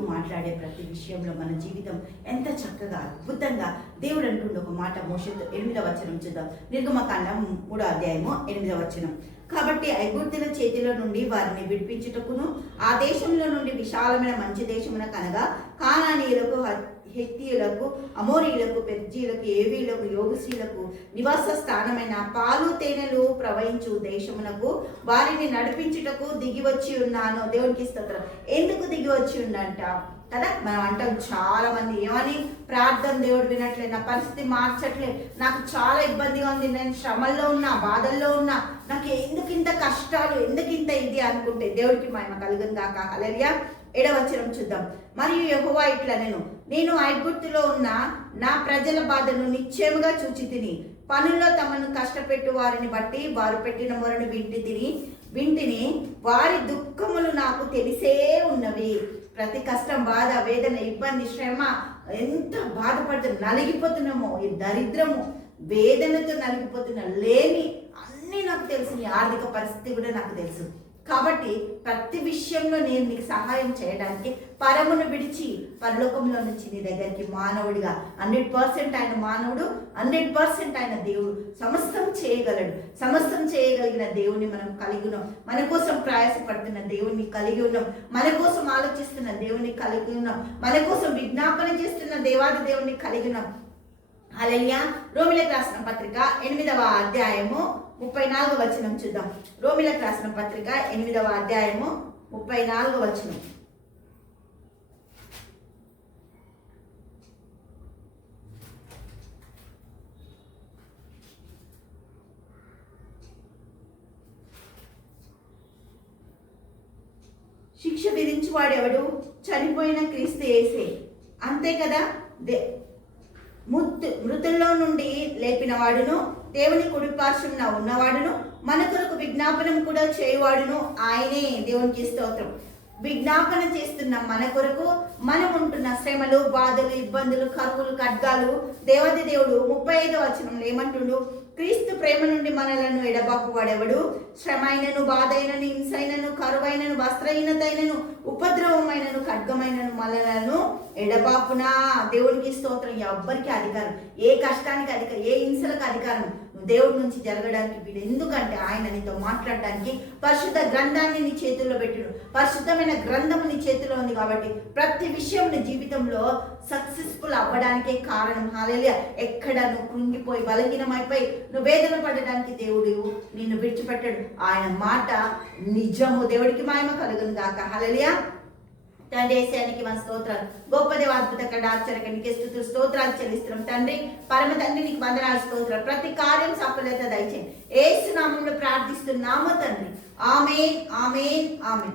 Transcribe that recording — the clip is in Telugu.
మాట్లాడే ప్రతి విషయంలో మన జీవితం ఎంత చక్కగా అద్భుతంగా దేవుడు అంటుండే ఒక మాట మోషతో ఎనిమిదవ వచనం చూద్దాం. నిర్గమకాండం మూడో అధ్యాయము ఎనిమిదవ వచనం. కాబట్టి ఐగుప్తుల చేతిలో నుండి వారిని విడిపించుటకును ఆ దేశంలో నుండి విశాలమైన మంచి దేశమున కనగా కానానీయులకు హెత్తీయులకు అమోరీలకు పెర్జీలకు ఏవీలకు యోగశీలకు నివాస స్థానమైన పాలు తేనెలు ప్రవహించు దేశమునకు వారిని నడిపించుటకు దిగి వచ్చి ఉన్నాను. దేవునికి స్తోత్రం. ఎందుకు దిగి వచ్చి ఉందంట కదా మనం అంటాం చాలా మంది ఏమని? ప్రార్థన దేవుడు వినట్లే నా పరిస్థితి మార్చట్లే నాకు చాలా ఇబ్బందిగా ఉంది నేను శ్రమల్లో ఉన్నా బాధల్లో ఉన్నా నాకు ఎందుకు ఇంత కష్టాలు ఎందుకు ఇంత ఇది? అనుకుంటే దేవుడికి మహిమ కలుగును కాక హలరియా ఏడవచనం చూద్దాం. మరియు యహోవా ఇట్లా నేను నేను ఐగుప్తులో ఉన్న నా ప్రజల బాధను నిశ్చయముగా చూచి తిని పనుల్లో తమను కష్టపెట్టు వారిని బట్టి వారు పెట్టిన మొరను వింటి తిని వింటిని వారి దుఃఖములు నాకు తెలిసే ఉన్నవి. ప్రతి కష్టం బాధ వేదన ఇబ్బంది శ్రమ ఎంత బాధపడుతున్నా నలిగిపోతున్నామో ఈ దరిద్రము వేదనతో నలిగిపోతున్న లేని అన్నీ నాకు తెలుసు. నీ ఆర్థిక పరిస్థితి కూడా నాకు తెలుసు. కాబట్టి ప్రతి విషయంలో నేను నీకు సహాయం చేయడానికి పరమును విడిచి పరలోకంలో నుంచి నీ దగ్గరికి మానవుడిగా హండ్రెడ్ పర్సెంట్ ఆయన మానవుడు హండ్రెడ్ పర్సెంట్ ఆయన దేవుడు. సమస్తం చేయగలడు. సమస్తం చేయగలిగిన దేవుని మనం కలిగి ఉన్నాం. మన కోసం ప్రయాసపడుతున్న దేవుని కలిగి ఉన్నాం. మన కోసం ఆలోచిస్తున్న దేవుని కలిగి ఉన్నాం. మన కోసం విజ్ఞాపన చేస్తున్న దేవాది దేవుని కలిగి ఉన్నాం. అలయ్య రోమిలకు రాసిన పత్రిక ఎనిమిదవ అధ్యాయము ముప్పై నాలుగు వచనం చూద్దాం. రోమిలకు రాసిన పత్రిక ఎనిమిదవ అధ్యాయము ముప్పై నాలుగు వచనం. శిక్ష విధించువాడెవడు? చనిపోయిన క్రీస్తు వేసే అంతే కదా? దే మృతు మృతుల్లో నుండి లేపిన వాడును దేవుని కుడిపార్శ్వమున ఉన్నవాడును మన కొరకు విజ్ఞాపనం కూడా చేయవాడును. ఆయనే దేవునికి స్తోత్రం. విజ్ఞాపన చేస్తున్న మన కొరకు మనం ఉంటున్న శ్రమలు బాధలు ఇబ్బందులు కరువులు ఖడ్గాలు దేవతి దేవుడు ముప్పై ఐదో వచనంలో ఏమంటుండు? క్రీస్తు ప్రేమ నుండి మనలను ఎడబాపు వాడెవడు? శ్రమ అయినను హింసైనను కరువైనను వస్త్రహీనతైనను ఉపద్రవమైనను ఖడ్గమైనను మనలను ఎడబాపునా? దేవునికి స్తోత్రం ఎవ్వరికి అధికారం ఏ కష్టానికి అధికారం ఏ హింసలకు అధికారం దేవుడి నుంచి జరగడానికి వీలు ఎందుకంటే ఆయన నీతో మాట్లాడడానికి పరిశుద్ధ గ్రంథాన్ని నీ చేతుల్లో పెట్టాడు. పరిశుద్ధమైన గ్రంథం నీ చేతిలో ఉంది కాబట్టి ప్రతి విషయం నీ జీవితంలో సక్సెస్ఫుల్ అవ్వడానికే కారణం. హాలేలియా ఎక్కడ నువ్వు కృంగిపోయి బలహీనమైపోయి నువ్వు వేదన పడడానికి దేవుడు నిన్ను విడిచిపెట్టాడు. ఆయన మాట నిజము. దేవుడికి మాయమ కలుగును గాక. హాలేలియా తండ్రి ఏసానికి మన స్తోత్రాలు. గొప్ప దేవ అద్భుత కడాచరక నీకే స్థుతులు. స్తోత్రాలు చెల్లిస్తున్నాం తండ్రి. పరమ తండ్రి నీకు వందనాలు స్తోత్రాలు. ప్రతి కార్యం సఫలత దయచేయండి ఏసు నామంలో ప్రార్థిస్తున్నాము తండ్రి. ఆమె ఆమె ఆమె